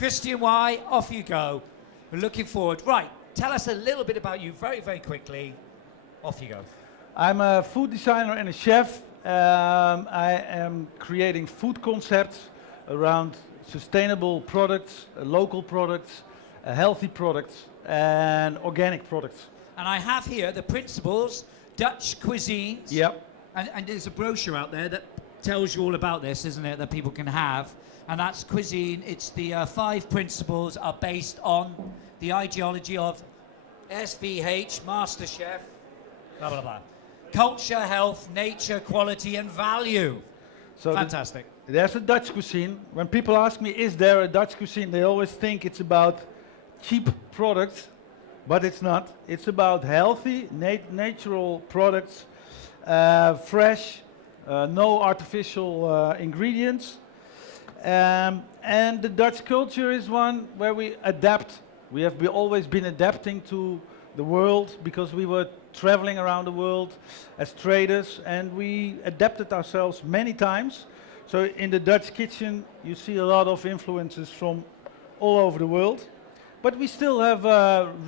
Christian Weij, off you go. We're looking forward. Right, tell us a little bit about you very, very quickly. Off you go. I'm a food designer and a chef. I am creating food concepts around sustainable products, local products, healthy products, and organic products. And I have here the principles, Dutch cuisines. Yep. And there's a brochure out there that tells you all about this, isn't it, that people can have. And that's cuisine. It's the 5 principles are based on the ideology of SVH, Master Chef, blah, blah, blah. Culture, health, nature, quality, and value. So fantastic. There's a Dutch cuisine. When people ask me, is there a Dutch cuisine, they always think it's about cheap products, but it's not. It's about healthy, natural products, fresh, no artificial ingredients. And the Dutch culture is one where we adapt. We have always been adapting to the world because we were traveling around the world as traders, and we adapted ourselves many times. So in the Dutch kitchen you see a lot of influences from all over the world, but we still have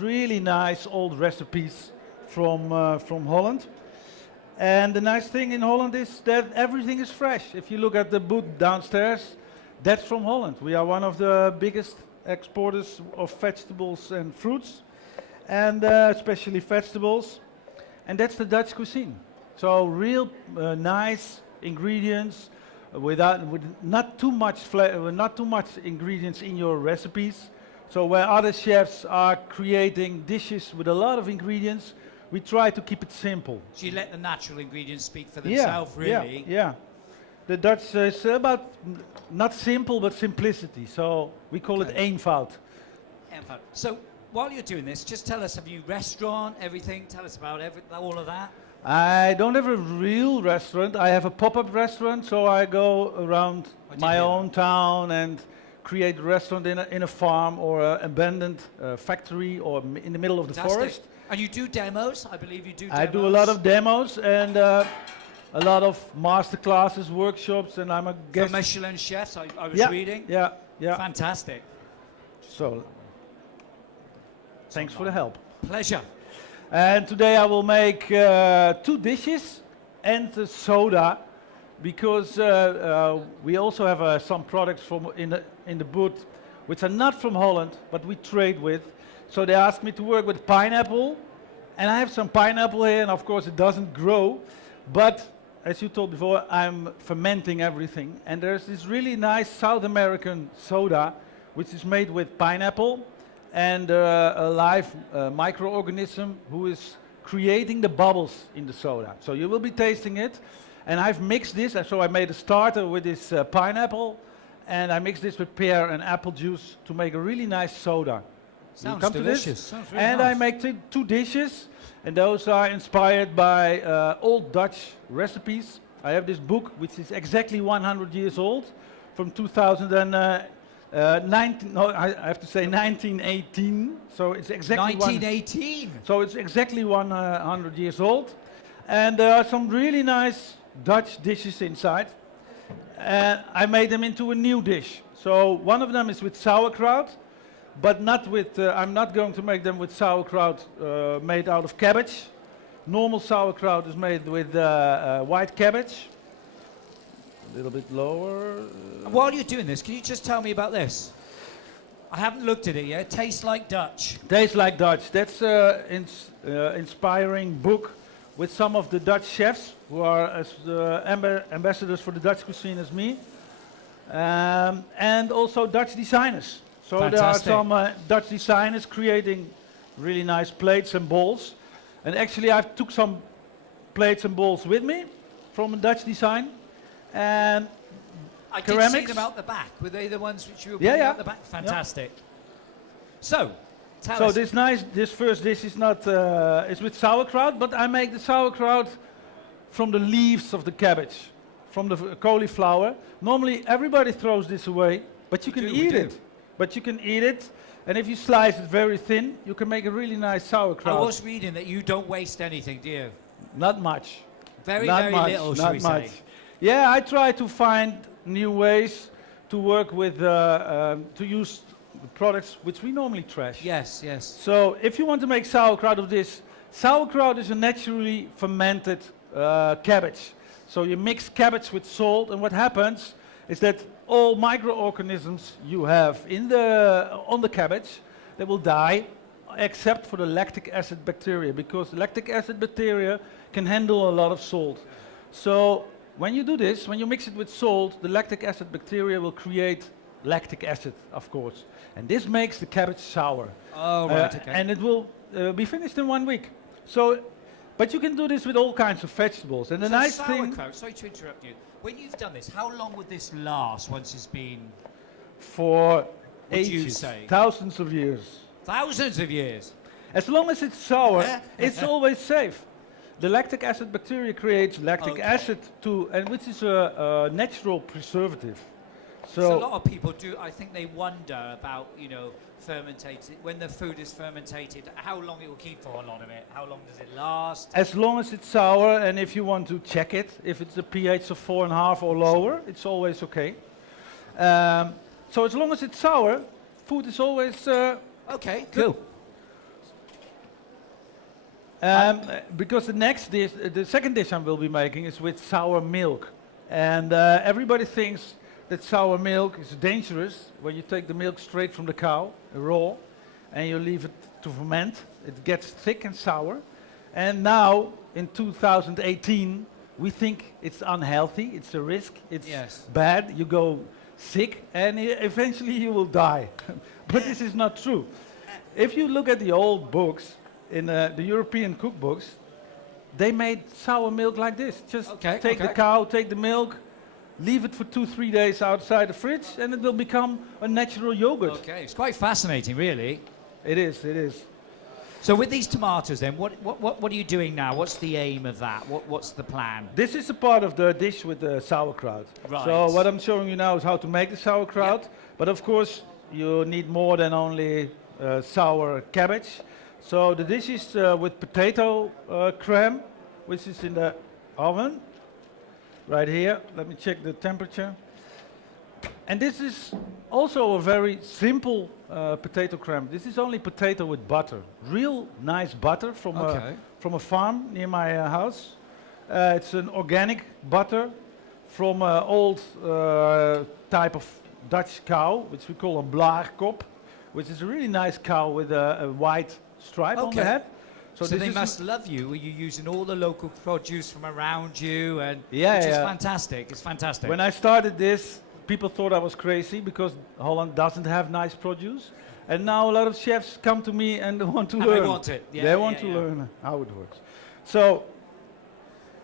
really nice old recipes from Holland. And the nice thing in Holland is that everything is fresh. If you look at the booth downstairs, that's from Holland. We are one of the biggest exporters of vegetables and fruits, and especially vegetables. And that's the Dutch cuisine. So real nice ingredients, with not too much ingredients in your recipes. So where other chefs are creating dishes with a lot of ingredients, we try to keep it simple. So you let the natural ingredients speak for themselves, really. Yeah. The Dutch is about not simple, but simplicity. So we call it eenvoud. Eenvoud. So while you're doing this, just tell us, have you restaurant, everything? Tell us about all of that. I don't have a real restaurant. I have a pop-up restaurant, so I go around my own town and create a restaurant in a farm or an abandoned factory or in the middle of the forest. And you do demos? I believe you do demos. I do a lot of demos and a lot of master classes, workshops, and I'm a guest. For Michelin chefs, I was reading. Yeah. Fantastic. So, thanks for the help. Pleasure. And today I will make 2 dishes and a soda, because we also have some products from in the booth which are not from Holland, but we trade with. So they asked me to work with pineapple, and I have some pineapple here, and of course it doesn't grow, but as you told before, I'm fermenting everything, and there's this really nice South American soda which is made with pineapple and a live microorganism who is creating the bubbles in the soda. So you will be tasting it, and I've mixed this, so I made a starter with this pineapple, and I mixed this with pear and apple juice to make a really nice soda. Sounds delicious. Sounds really and nice. I make 2 dishes, and those are inspired by old Dutch recipes. I have this book which is exactly 100 years old, from 1918. So it's exactly 1918. So it's exactly 100 years old, and there are some really nice Dutch dishes inside. And I made them into a new dish. So one of them is with sauerkraut, but not with. I'm not going to make them with sauerkraut made out of cabbage. Normal sauerkraut is made with white cabbage. A little bit lower. While you're doing this, can you just tell me about this? I haven't looked at it yet. Tastes like Dutch. Tastes like Dutch. That's an inspiring book with some of the Dutch chefs who are as ambassadors for the Dutch cuisine as me, and also Dutch designers. So fantastic. There are some Dutch designers creating really nice plates and bowls. And actually I took some plates and bowls with me from a Dutch design. And I ceramics. did see them out the back. Were they the ones which you were putting out the back? Fantastic. Yeah. So, tell us. This first dish is not, it's with sauerkraut, but I make the sauerkraut from the leaves of the cabbage, from the cauliflower. Normally everybody throws this away, but you can eat it. But you can eat it, and if you slice it very thin, you can make a really nice sauerkraut. I was reading that you don't waste anything, do you? Not much. Very little, shall we say. Yeah, I try to find new ways to work with, to use the products which we normally trash. Yes, yes. So if you want to make sauerkraut of this, sauerkraut is a naturally fermented cabbage. So you mix cabbage with salt, and what happens is that all microorganisms you have on the cabbage, they will die, except for the lactic acid bacteria, because lactic acid bacteria can handle a lot of salt. So when you do this, when you mix it with salt, the lactic acid bacteria will create lactic acid, of course. And this makes the cabbage sour. Oh, right, okay. And it will be finished in 1 week. So, but you can do this with all kinds of vegetables. And the So nice thing, sauerkraut, sorry to interrupt you. When you've done this, how long would this last once it's been for would you ages, say? thousands of years. Thousands of years. As long as it's sour, it's always safe. The lactic acid bacteria creates lactic Okay. acid too, and which is a natural preservative. So a lot of people do, I think they wonder about, you know, fermentated, when the food is fermentated, how long it will keep for a lot of it. How long does it last? As long as it's sour, and if you want to check it, if it's a pH of 4.5 or lower, it's always okay. So as long as it's sour, food is always Okay, cool. because the next dish, the second dish I will be making is with sour milk, and everybody thinks that sour milk is dangerous when you take the milk straight from the cow, raw, and you leave it to ferment. It gets thick and sour, and now in 2018 we think it's unhealthy, it's a risk, it's Yes. bad. You go sick, and eventually you will die. But this is not true. If you look at the old books, in the European cookbooks, they made sour milk like this. Just Okay, take the okay. cow, take the milk, leave it for 2-3 days outside the fridge, and it will become a natural yogurt. Okay, it's quite fascinating, really. It is, it is. So with these tomatoes then, what are you doing now? What's the aim of that? What's the plan? This is a part of the dish with the sauerkraut. Right. So what I'm showing you now is how to make the sauerkraut. Yep. But of course, you need more than only sour cabbage. So the dish is with potato creme, which is in the oven. Right here. Let me check the temperature. And this is also a very simple potato creme. This is only potato with butter. Real nice butter Okay. from a farm near my house. It's an organic butter from an old type of Dutch cow, which we call a blaarkop, which is a really nice cow with a white stripe on the Okay. head. So this they is must love you. Are you using all the local produce from around you? And Yeah, which is yeah. fantastic. It's fantastic. When I started this, people thought I was crazy because Holland doesn't have nice produce. And now a lot of chefs come to me and want to And learn. they want it. Yeah, they want yeah, to yeah. learn how it works. So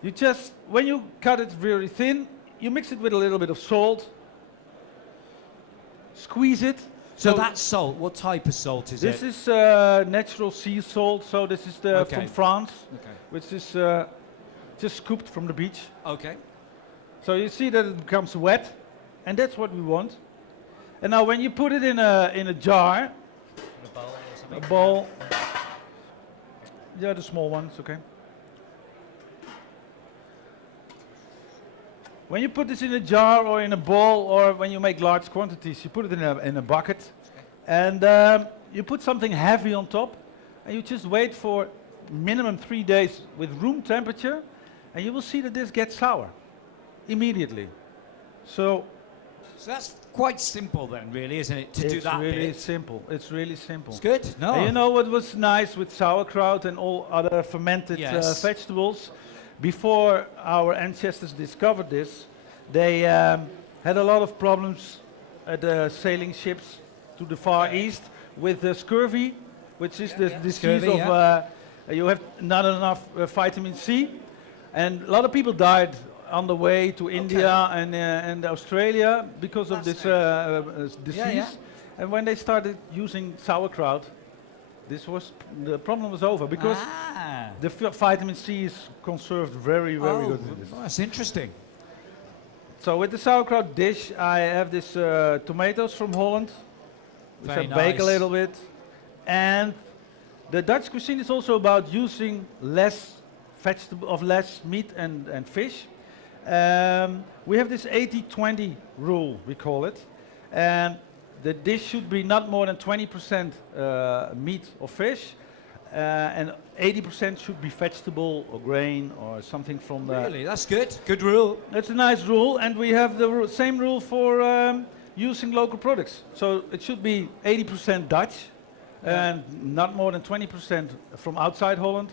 you just, when you cut it very thin, you mix it with a little bit of salt, squeeze it. so that's salt. What type of salt is This it? is natural sea salt. So this is Okay. from France, Okay. which is just scooped from the beach. Okay. So you see that it becomes wet, and that's what we want. And now when you put it in a jar, A bowl or a something. bowl, yeah, the small ones, okay. When you put this in a jar or in a bowl, or when you make large quantities, you put it in a bucket, and you put something heavy on top, and you just wait for minimum 3 days with room temperature, and you will see that this gets sour immediately. So So that's quite simple then, really, isn't it? To do it's that really bit. simple. It's really simple. It's good. No. And you know what was nice with sauerkraut and all other fermented Yes. vegetables? Before our ancestors discovered this, they had a lot of problems at the sailing ships to the Far East with scurvy, which is the disease Scurvy, of you have not enough vitamin C, and a lot of people died on the way to India and Australia because of this disease. yeah. And when they started using sauerkraut, the problem was over because Ah. the vitamin C is conserved very, very good with this. Oh, that's interesting. So with the sauerkraut dish, I have this tomatoes from Holland, which Very I bake a nice. little bit. And the Dutch cuisine is also about using less less meat and fish. We have this 80-20 rule, we call it. And the dish should be not more than 20% meat or fish, and 80% should be vegetable or grain or something from the. Really, that's good. Good rule. That's a nice rule, and we have the same rule for using local products. So it should be 80% Dutch, and not more than 20% from outside Holland.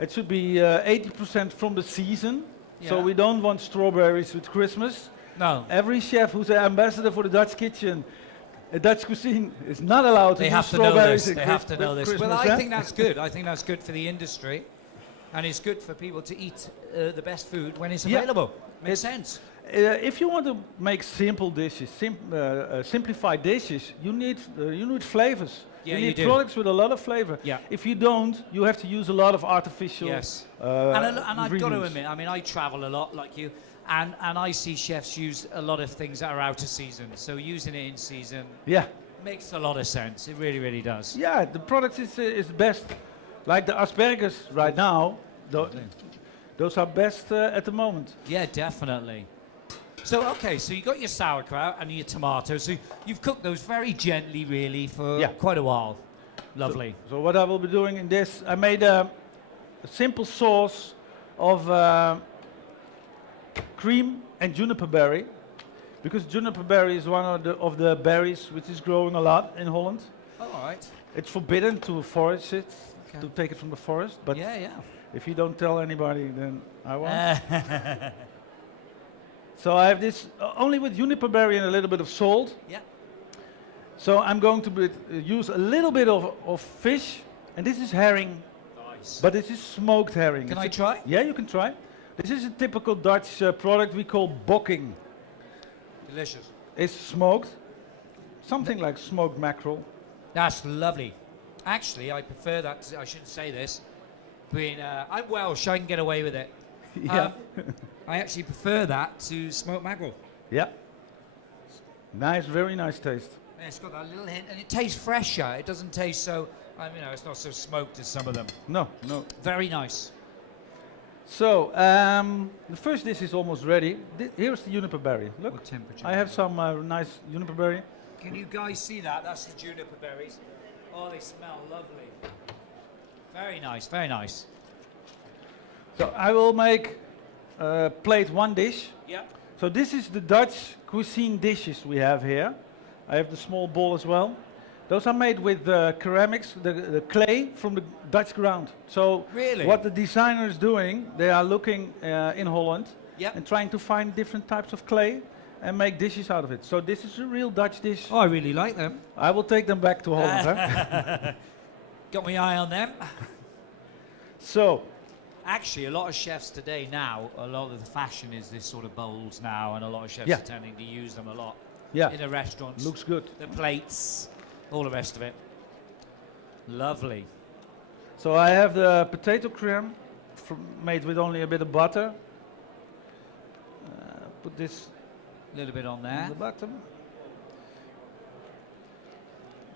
It should be 80% from the season. So Yeah. we don't want strawberries with Christmas. No. Every chef who's an ambassador for the Dutch kitchen, Dutch cuisine, is not allowed to They use have to know strawberries. this. at They have to know this. Christmas, Well, I eh? think that's good. I think that's good for the industry, and it's good for people to eat the best food when it's Yeah. available. Makes sense. If you want to make simple dishes, simplified dishes, you need flavors. Yeah, you you need do. products with a lot of flavor. Yeah. If you don't, you have to use a lot of artificial. Yes. And And I've got to ingredients. admit, I mean, I travel a lot like you, and I see chefs use a lot of things that are out of season. So using it in season Yeah, makes a lot of sense. It really, really does. yeah. The product is best. Like the asparagus right now, those are best at the moment. Yeah, definitely. So, okay, so you got your sauerkraut and your tomatoes. So you've cooked those very gently, really, for Yeah. quite a while. Lovely. So what I will be doing in this, I made a simple sauce of cream and juniper berry, because juniper berry is one of the berries which is growing a lot in Holland. All right. It's forbidden to forage it, Okay. to take it from the forest, but Yeah, yeah. if you don't tell anybody, then I won't. So I have this only with juniper berry and a little bit of salt. Yeah. So I'm going to use a little bit of fish, and this is herring, Nice. but this is smoked herring. Can It's I try? Yeah, you can try. This is a typical Dutch product we call bokking. Delicious. It's smoked, something like smoked mackerel. That's lovely. Actually, I prefer that. I shouldn't say this. Being, I'm Welsh, I can get away with it. Yeah, I actually prefer that to smoked mackerel. yeah. Nice, very nice taste. Yeah, it's got that little hint, and it tastes fresher. It doesn't taste so, it's not so smoked as some of them. No, no. Very nice. So the first dish is almost ready. Here's the juniper berry. Look, What temperature? I have some nice juniper berry. Can you guys see that? That's the juniper berries. Oh, they smell lovely. Very nice, very nice. So I will make plate one dish. Yeah. So this is the Dutch cuisine dishes we have here. I have the small bowl as well. Those are made with ceramics, the clay from the Dutch ground. So Really? what the designer is doing, they are looking in Holland Yep. and trying to find different types of clay and make dishes out of it. So this is a real Dutch dish. Oh, I really like them. I will take them back to Holland. Huh? Got my eye on them. So Actually, a lot of chefs today now, a lot of the fashion is this sort of bowls now, and a lot of chefs Yeah. are tending to use them a lot yeah, in the restaurants. looks good. The plates, all the rest of it. Lovely. So I have the potato cream made with only a bit of butter. Put this A little bit on on there. the bottom.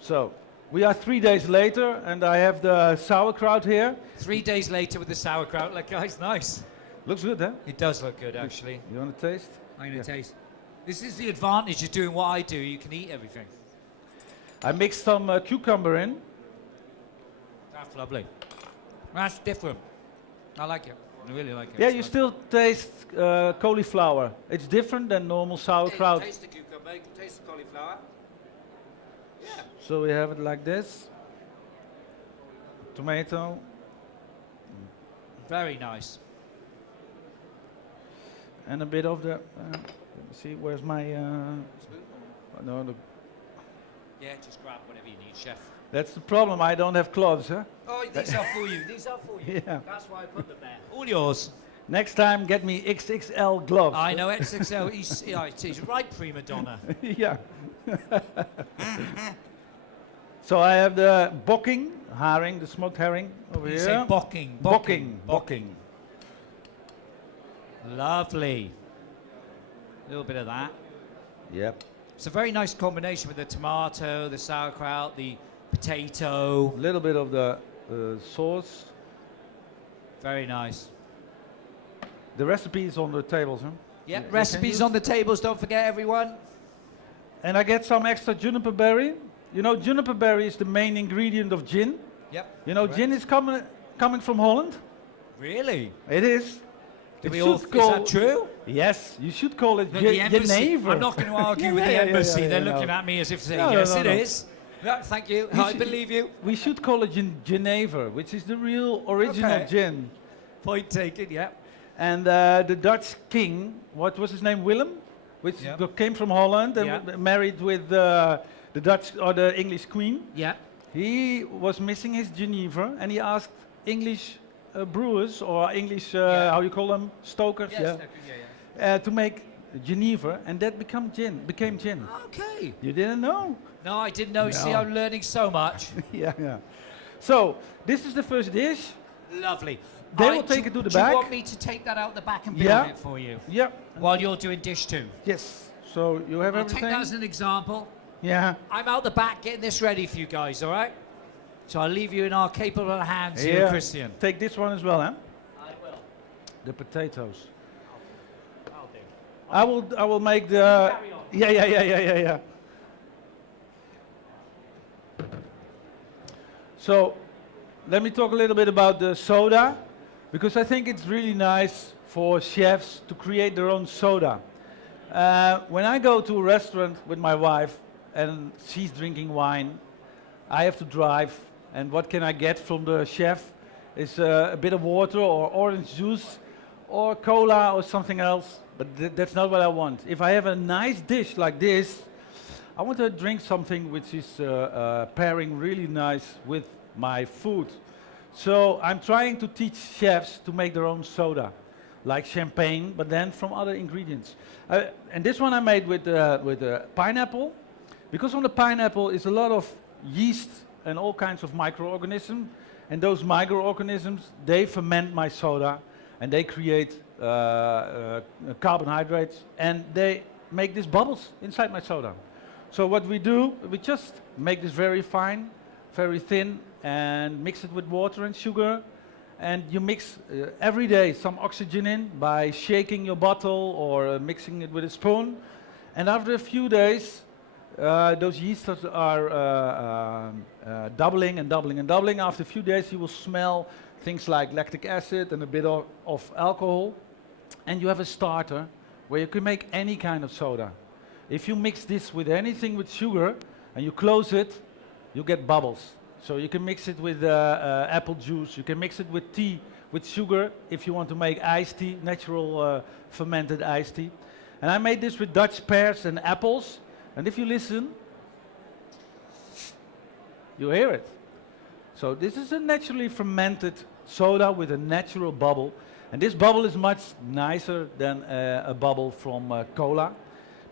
So we are 3 days later, and I have the sauerkraut here. 3 days later with the sauerkraut. Look, guys, nice. Looks good, huh? It does look good, actually. You want to taste? I'm going Yeah. to taste. This is the advantage of doing what I do. You can eat everything. I mixed some cucumber in. That's lovely. That's different. I like it. I really like it. Yeah, It's you nice. still taste cauliflower. It's different than normal sauerkraut. Taste the cucumber. You can taste the cauliflower. Yeah. So we have it like this. Tomato. Very nice. And a bit of the. Let me see. Where's my? Spoon? No, Yeah, just grab whatever you need, chef. that's the problem. I don't have gloves, huh? Oh, these are for you. These are for you. Yeah. That's why I put them there. All yours. Next time, get me XXL gloves. I know XXL. He's right, prima donna. Yeah. So I have the bokking herring, the smoked herring over You here. say bocking. Bokking. Lovely. A little bit of that. Yep. It's a very nice combination with the tomato, the sauerkraut, the potato. A little bit of the sauce. Very nice. The recipe is on the tables, huh? Yep, you can recipes use- on the tables, don't forget everyone. and I get some extra juniper berry. You know, juniper berry is the main ingredient of gin. Yep. You know, correct. gin is coming from Holland. Really? It is. Do It we all, should is that true? Yes, you should call it Look, the embassy. Geneva. I'm not going to argue Yeah, with the yeah, embassy. yeah, They're no. looking at me as if to say, No, no, yes, no, it no. is. Yeah, thank you. We I should- believe you. We should call it Geneva, which is the real original Okay. gin. Point taken, yeah. And the Dutch king, what was his name? Willem, which Yep. came from Holland and Yeah. married with the Dutch or the English queen. Yeah. He was missing his Geneva, and he asked English brewers or English, Yeah. how you call them, stokers, to make Geneva, and that became gin. Okay. You didn't know? No, I didn't know. See, No. I'm learning so much. Yeah, yeah. So this is the first dish. Lovely. They Alright, will take it to the Do you back. want me to take that out the back and build Yeah. it for you? Yeah. While you're doing dish 2. Yes. So you have I'll take everything. that as an example. Yeah. I'm out the back getting this ready for you guys, all right? So I'll leave you in our capable hands here, Yeah. Christian. Take this one as well, huh? I will. The potatoes. I'll do. I will make the. Carry on. Yeah. So, let me talk a little bit about the soda, because I think it's really nice for chefs to create their own soda. When I go to a restaurant with my wife and she's drinking wine, I have to drive, and what can I get from the chef is a bit of water or orange juice or cola or something else, but that's not what I want. If I have a nice dish like this, I want to drink something which is pairing really nice with my food. So I'm trying to teach chefs to make their own soda, like champagne, but then from other ingredients. And this one I made with pineapple, because on the pineapple is a lot of yeast and all kinds of microorganisms, and those microorganisms, they ferment my soda, and they create carbohydrates, and they make these bubbles inside my soda. So what we do, we just make this very fine, very thin, and mix it with water and sugar, and you mix every day some oxygen in by shaking your bottle or mixing it with a spoon, and after a few days, those yeasts are doubling and doubling and doubling. After a few days, you will smell things like lactic acid and a bit of alcohol, and you have a starter where you can make any kind of soda. If you mix this with anything with sugar and you close it, you get bubbles. So you can mix it with apple juice, you can mix it with tea, with sugar, if you want to make iced tea, natural fermented iced tea. And I made this with Dutch pears and apples, and if you listen, you hear it. So this is a naturally fermented soda with a natural bubble, and this bubble is much nicer than a bubble from cola.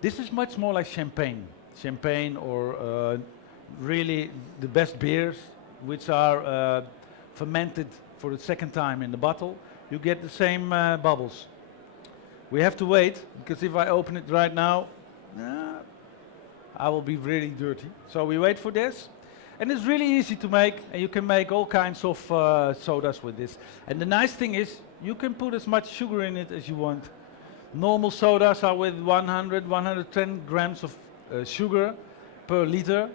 This is much more like champagne or really the best beers, which are fermented for the second time in the bottle. You get the same bubbles. We have to wait, because if I open it right now, I will be really dirty. So we wait for this. And it's really easy to make, and you can make all kinds of sodas with this. And the nice thing is, you can put as much sugar in it as you want. Normal sodas are with 100, 110 grams of sugar per liter.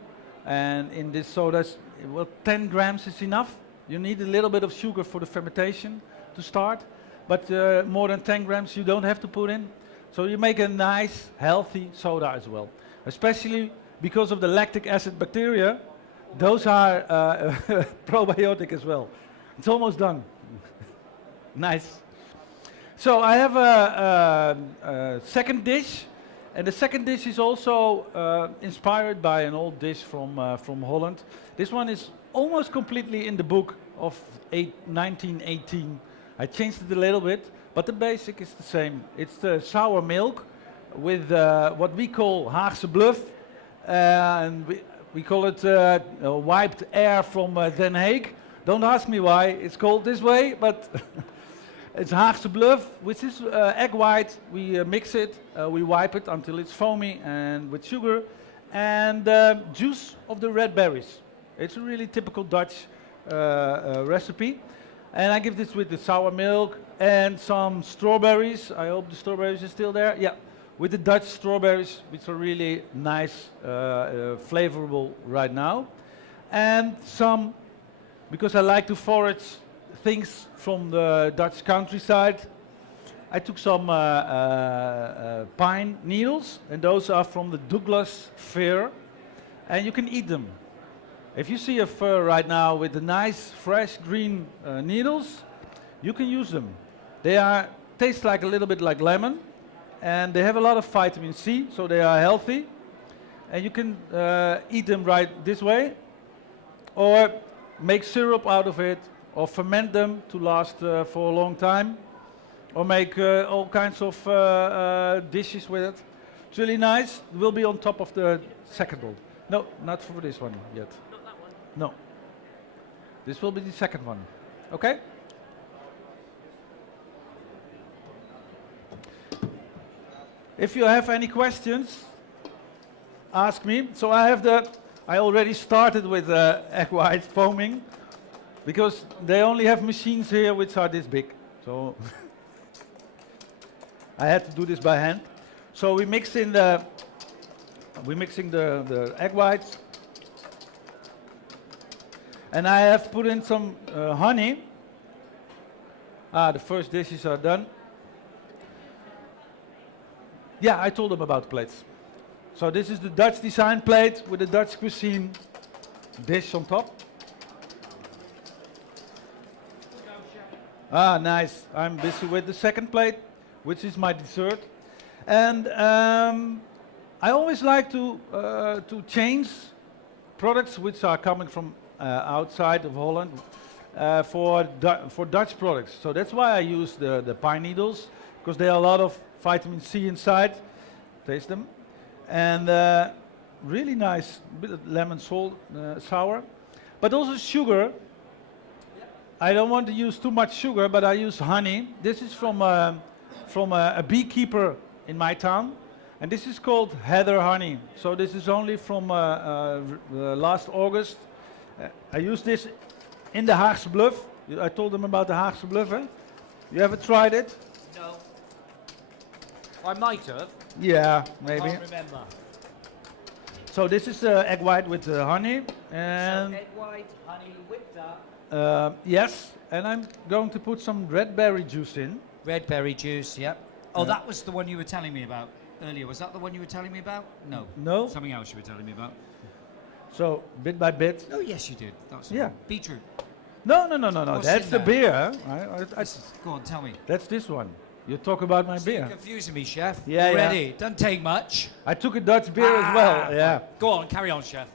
And in this sodas, well, 10 grams is enough. You need a little bit of sugar for the fermentation to start. But more than 10 grams you don't have to put in. So you make a nice, healthy soda as well. Especially because of the lactic acid bacteria. Those are probiotic as well. It's almost done. Nice. So I have a second dish. And the second dish is also inspired by an old dish from Holland. This one is almost completely in the book of 1918. I changed it a little bit, but the basic is the same. It's the sour milk with what we call Haagse bluff. And we call it wiped air from Den Haag. Don't ask me why it's called this way, but it's Haagse bluff, which is egg white. We mix it, we wipe it until it's foamy and with sugar, and juice of the red berries. It's a really typical Dutch recipe. And I give this with the sour milk and some strawberries. I hope the strawberries are still there. Yeah, with the Dutch strawberries, which are really nice, flavorful right now. And some, because I like to forage things from the Dutch countryside, I took some pine needles, and those are from the Douglas fir, and you can eat them. If you see a fir right now with the nice, fresh green needles, you can use them. They taste like a little bit like lemon, and they have a lot of vitamin C, so they are healthy. And you can eat them right this way, or make syrup out of it, or ferment them to last for a long time, or make all kinds of dishes with it. It's really nice. It will be on top of the second one. No, not for this one yet. Not that one. No. This will be the second one. Okay? If you have any questions, ask me. So I already started with egg white foaming, because they only have machines here which are this big. So I had to do this by hand. So we're mixing the egg whites, and I have put in some honey. The first dishes are done. Yeah, I told them about the plates. So this is the Dutch design plate with the Dutch cuisine dish on top. Nice. I'm busy with the second plate, which is my dessert. And I always like to change products which are coming from outside of Holland for Dutch products. So that's why I use the pine needles, because there are a lot of vitamin C inside. Taste them. And really nice, bit of lemon salt, sour. But also sugar. I don't want to use too much sugar, but I use honey. This is from a beekeeper in my town, and this is called heather honey. So this is only from last August. I use this in the Haagse Bluff. I told them about the Haagse Bluff. Eh? You ever tried it? No. I might have. Yeah, I maybe. can't remember. So this is egg white with honey, and So egg white, honey, whipped up. yes, and I'm going to put some red berry juice in. Red berry juice, yep. Oh, Yeah. that was the one you were telling me about earlier. Was that the one you were telling me about? No. No. Something else you were telling me about. So bit by bit. Oh, yes, you did. That's Yeah. beetroot. No. What's That's in the there? beer. Go on, tell me. That's this one. You talk about my See, you're beer. confusing me, chef. Yeah, Already. Doesn't take much. I took a Dutch beer as well. Yeah. Go on, carry on, chef.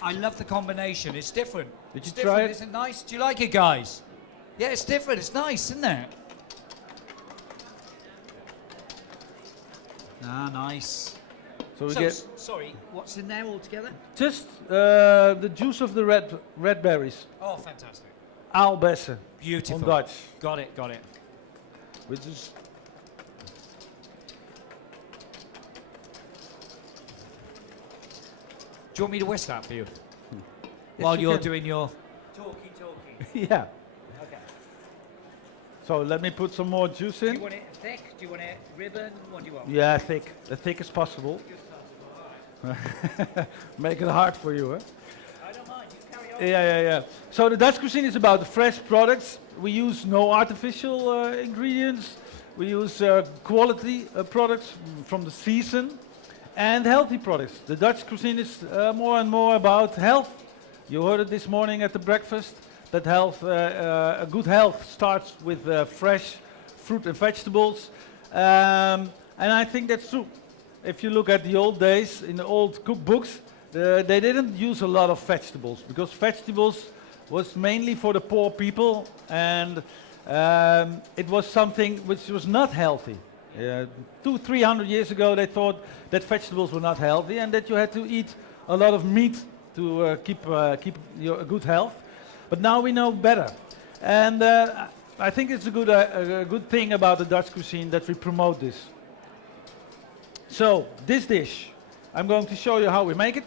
I love the combination. It's different. Did It's you try different, it? Isn't it nice? Do you like it, guys? Yeah, it's different. It's nice, isn't it? Nice. So we So, get sorry, what's in there altogether? just the juice of the red berries. Oh, fantastic. Aalbessen Beautiful. on Dutch, Got it, got it. which is Do you want me to whisk that for you? Yes, While you you're can. doing your talking. yeah. Okay. So let me put some more juice Do you in. want it thick? Do you want it ribbon? What do you want? Yeah, thick, as thick as possible. Make it hard for you, huh? I don't mind. You carry on. Yeah. So the Dutch cuisine is about the fresh products. We use no artificial ingredients. We use quality products from the season and healthy products. The Dutch cuisine is more and more about health. You heard it this morning at the breakfast, that health, a good health starts with fresh fruit and vegetables. And I think that's true. If you look at the old days, in the old cookbooks, they didn't use a lot of vegetables, because vegetables was mainly for the poor people, and it was something which was not healthy. 200-300 years ago, they thought that vegetables were not healthy, and that you had to eat a lot of meat to keep your good health. But now we know better, and I think it's a good thing about the Dutch cuisine that we promote this. So this dish, I'm going to show you how we make it.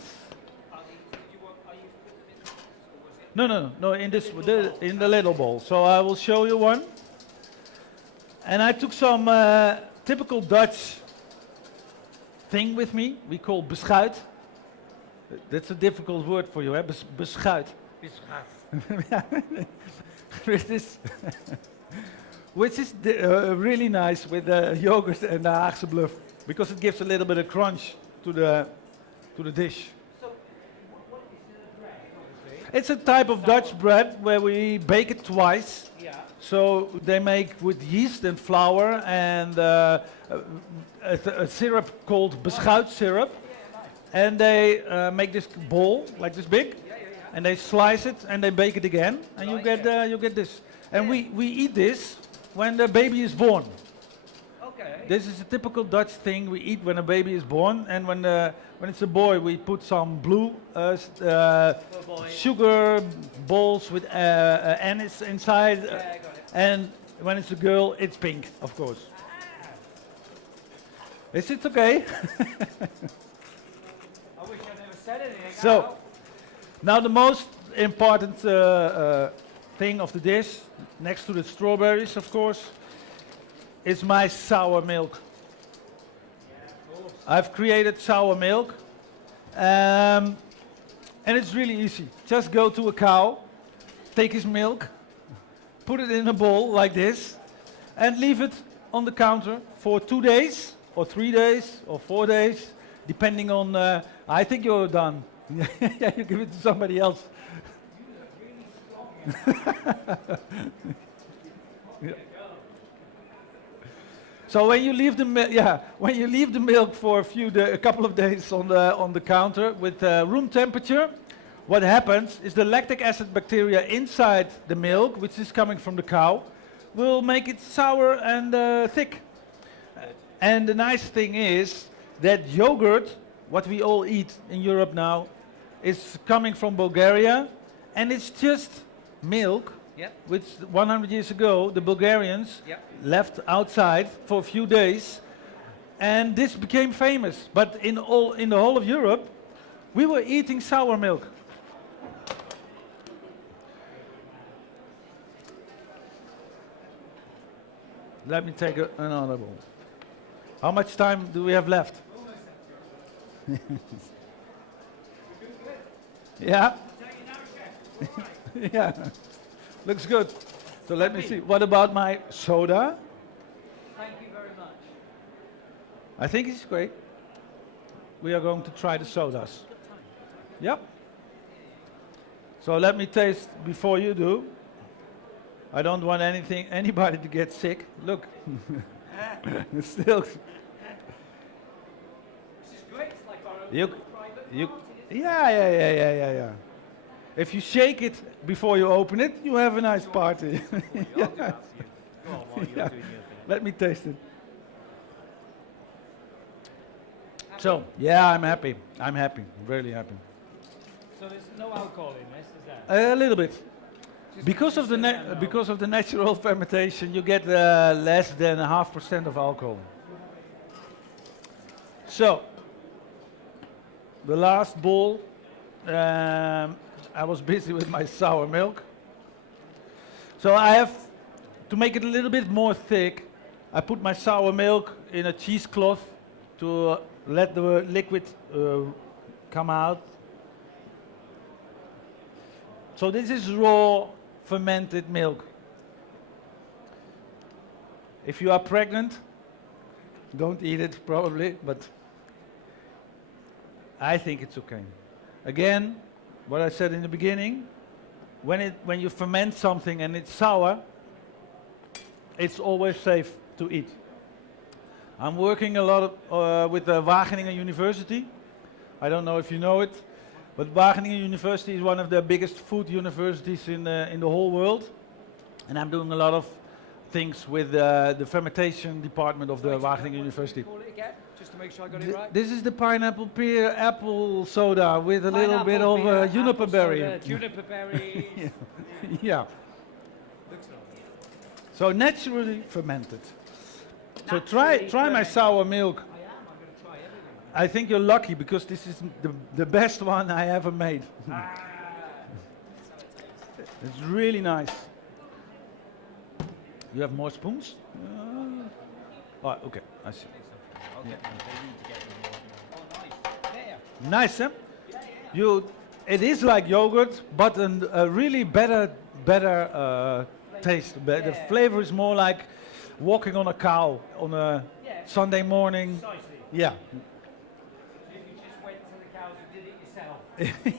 No, in the little bowl. So I will show you one. And I took some typical Dutch thing with me. We call beschuit. That's a difficult word for you, hè? Beschuit. Which is, which is really nice with the yogurt and the Haagse bluff, because it gives a little bit of crunch to the dish. So, what is the bread, obviously? It's a type of Dutch bread where we bake it twice. Yeah. So they make with yeast and flour and a syrup called beschuit syrup. And they make this ball like this big, and they slice it and they bake it again, and you get this. And we eat this when the baby is born. Okay. This is a typical Dutch thing we eat when a baby is born, and when it's a boy we put some blue sugar balls with anise inside, Yeah, I got it. and when it's a girl it's pink, of course. Is it okay? I wish I'd never said anything. So, now the most important thing of the dish, next to the strawberries, of course, is my sour milk. I've created sour milk, and it's really easy. Just go to a cow, take his milk, put it in a bowl like this, and leave it on the counter for 2 days, or 3 days, or 4 days, depending on. I think you're done. Yeah, you give it to somebody else. Yeah. So when you leave the when you leave the milk for a couple of days on the counter with room temperature, what happens is the lactic acid bacteria inside the milk, which is coming from the cow, will make it sour and thick. And the nice thing is that yogurt, what we all eat in Europe now, is coming from Bulgaria, and it's just milk, which 100 years ago the Bulgarians left outside for a few days, and this became famous. But in the whole of Europe, we were eating sour milk. Let me take another bowl. How much time do we have left? Yeah? Yeah. Looks good. So let me see. What about my soda? Thank you very much. I think it's great. We are going to try the sodas. Yep. So let me taste before you do. I don't want anybody to get sick. Look. Still. This is great. It's like our own You, private you, party. yeah. If you shake it before you open it, you have a nice party. Yeah. Yeah. Let me taste it. So, yeah, I'm happy. I'm happy. Really happy. So there's no alcohol in this, is there? A little bit. Because of the natural fermentation, you get less than 0.5% of alcohol. So, the last bowl, I was busy with my sour milk. So I have to make it a little bit more thick. I put my sour milk in a cheesecloth to let the liquid come out. So this is raw fermented milk. If you are pregnant, don't eat it probably, but I think it's okay. Again, what I said in the beginning, when you ferment something and it's sour, it's always safe to eat. I'm working a lot with Wageningen University. I don't know if you know it, but Wageningen University is one of the biggest food universities in the whole world. And I'm doing a lot of things with the fermentation department of the Wageningen University. Call it again, just to make sure I got it right. This is the pineapple pear apple soda with a little bit of juniper berry. Juniper berries. Yeah. Yeah. Looks lovely. So naturally fermented. So Naturally try my fermented. sour milk. I am. I'm going to try everything. I think you're lucky because this is the best one I ever made. It's really nice. You have more spoons? Oh, okay, I see. Okay. Yeah. They need to get them more. Oh, nice. There. Nice, huh? It is like yogurt, but a really better taste. The Yeah. flavor is more like walking on a cow on a Yeah. Sunday morning. Precisely. Yeah, If you just went to the cows and did it yourself.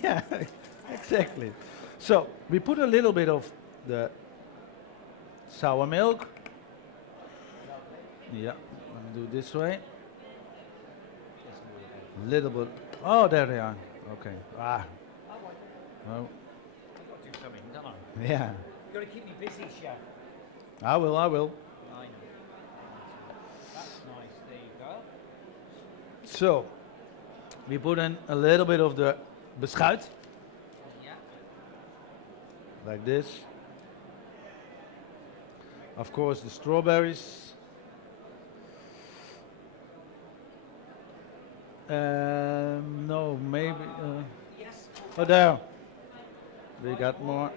yeah, exactly. So we put a little bit of the sour milk. Yeah, let me do it this way. A little bit. Oh, there they are. Okay. Ah. No. I've got to do something, don't I? Yeah. You've got to keep me busy, chef. I will. I know. That's nice. There you go. So we put in a little bit of the beschuit, Yeah. like this. Of course, the strawberries. No, maybe. Yes. Oh, there. We got more.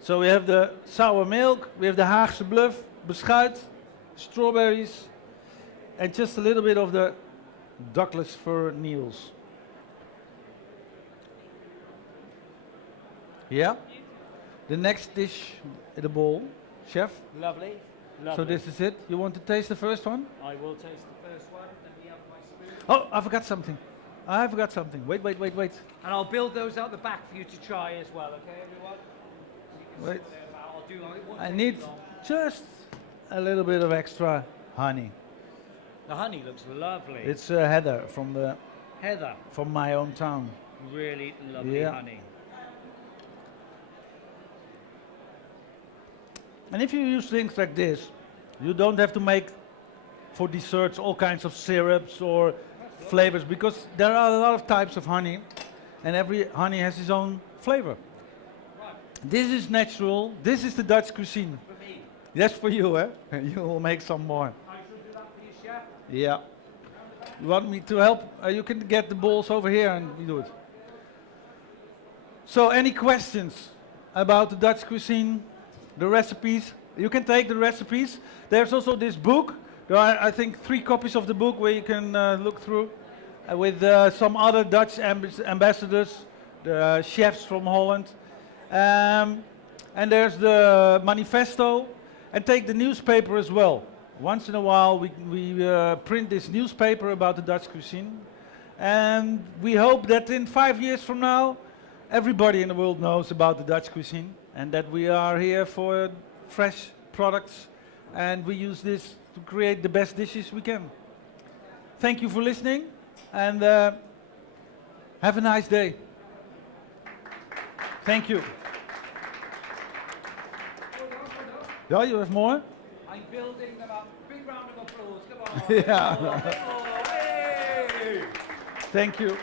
So we have the sour milk, we have the Haagse bluff, beschuit, strawberries, and just a little bit of the Douglas fir Niels. Yeah. The next dish in the bowl, chef. Lovely. So this is it. You want to taste the first one? I will taste the first one. Let me have my spoon. Oh, I forgot something. I forgot something. Wait. And I'll build those out the back for you to try as well, okay, everyone? So you can Wait. sort them out. I'll do. It won't I take need too long. just a little bit of extra honey. The honey looks lovely. It's heather Heather. from my own town. Really lovely Yeah. honey. And if you use things like this, you don't have to make for desserts all kinds of syrups or flavors, because there are a lot of types of honey and every honey has its own flavor. Right. This is natural. This is the Dutch cuisine. For me. That's for you, eh? You will make some more. I shall do that for you, chef. Yeah. You want me to help? You can get the bowls over here and we do it. So any questions about the Dutch cuisine, the recipes? You can take the recipes. There's also this book. There are, I think, 3 copies of the book where you can look through with some other Dutch ambassadors, the chefs from Holland. And there's the manifesto. And take the newspaper as well. Once in a while we print this newspaper about the Dutch cuisine. And we hope that in 5 years from now, everybody in the world knows about the Dutch cuisine. And that we are here for fresh products. And we use this to create the best dishes we can. Thank you for listening. And have a nice day. Thank you. Yeah, you have more? I'm building them up. Big round of applause. Come on. Yeah. Oh, hey. Thank you.